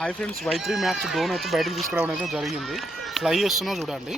Hi friends, Y3 max drone అయితే బయటకు తీసుకురావడం అయితే జరిగింది. ఫ్లై చేస్తున్నా చూడండి.